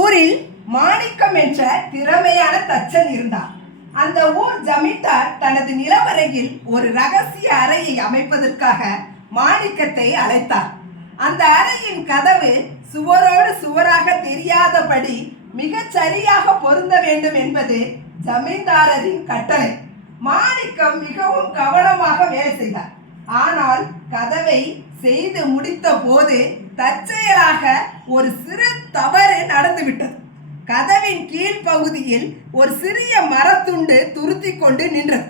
ஊரில் மாணிக்கம் என்ற திறமையான தச்சன் இருந்தார். அந்த ஊர் ஜமீன்தார் தனது நிலவரையில் ஒரு ரகசிய அறையை அமைப்பதற்காக மாணிக்கத்தை அழைத்தார். அந்த அறையின் கதவு சுவரோடு சுவராக தெரியாதபடி மிகச் சரியாக பொருந்த வேண்டும் என்பது ஜமீன்தாரின் கட்டளை. மாணிக்கம் மிகவும் கவனமாக வேலை செய்தார். ஆனால் கதவை செய்து முடித்த போது தற்செயலாக ஒரு சிறு தவறு நடந்துவிட்டது. கதவின் கீழ்ப்பகுதியில் ஒரு சிறிய மரத்துண்டு துருத்தி கொண்டு நின்றது.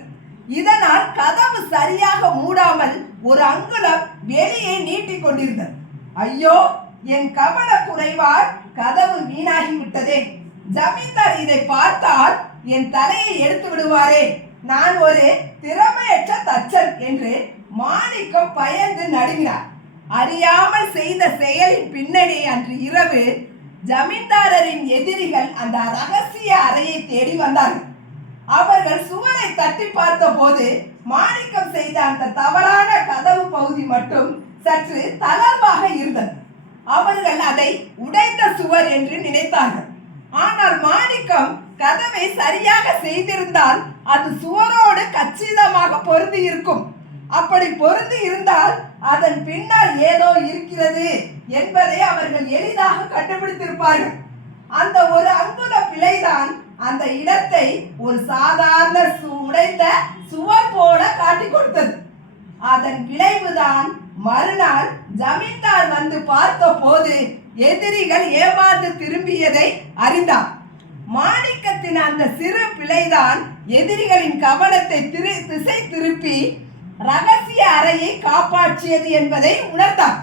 இதனால் கதவு சரியாக மூடாமல் ஒரு அங்குலம் வெளியே நீட்டிக் கொண்டிருந்தது. ஐயோ, என் கவன குறைவால் கதவு வீணாகிவிட்டதே. ஜமீன்தார் இதை பார்த்தால் என் தலையை எடுத்து விடுவாரே. நான் ஒரு திறமையற்ற தச்சன் என்று மாணிக்கம் பயந்து நடுங்கினார். அறியாமல் செய்த செயலின் பின்னணி அன்று இரவு ஜமீன்தாரின் எதிரிகள் அந்த ரகசிய அறையை தேடி வந்தார்கள். அவர்கள் சுவரை தட்டி பார்த்த போது மாணிக்கம் செய்த அந்த தவறான கதவு பகுதி மட்டும் சற்று தளர்வாக இருந்தது. அவர்கள் அதை உடைந்த சுவர் என்று நினைத்தார்கள். ஆனால் மாணிக்கம் கதவை சரியாக செய்திருந்தால் அது சுவரோடு கச்சிதமாக பொருந்தி இருக்கும். அப்படி பொருந்தி இருந்தால் அதன் பின்னால் ஏதோ இருக்கிறது என்பதை அவர்கள் எளிதாக கண்டுபிடித்திருப்பார்கள். அந்த ஒரு அங்குல பிழைதான் அந்த இடத்தை ஒரு சாதாரண உடைந்த சுவர் போல காட்டி கொடுத்தது. அதன் விளைவுதான் மறுநாள் ஜமீன்தார் வந்து பார்த்த போது எதிரிகள் ஏமாந்து திரும்பியதை அறிந்தார். மாணிக்கத்தின் அந்த சிறு பிழைதான் எதிரிகளின் கவனத்தை திசை திருப்பி ரகசிய அறையை காப்பாற்றியது என்பதை உணர்ந்தார்.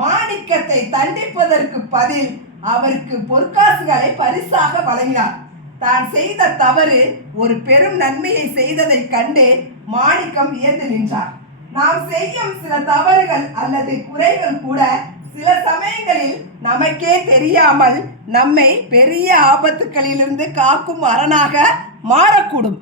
மாணிக்கத்தை தண்டிப்பதற்கு பதில் அவருக்கு பொற்காசுகளை பரிசாக வழங்கினார். தான் செய்த தவறு ஒரு பெரும் நன்மையை செய்ததை கண்டு மாணிக்கம் வியந்து நின்றார். நாம் செய்யும் சில தவறுகள் அல்லது குறைகள் கூட சில சமயங்களில் நமக்கே தெரியாமல் நம்மை பெரிய ஆபத்துக்களிலிருந்து காக்கும் அரணாக மாறக்கூடும்.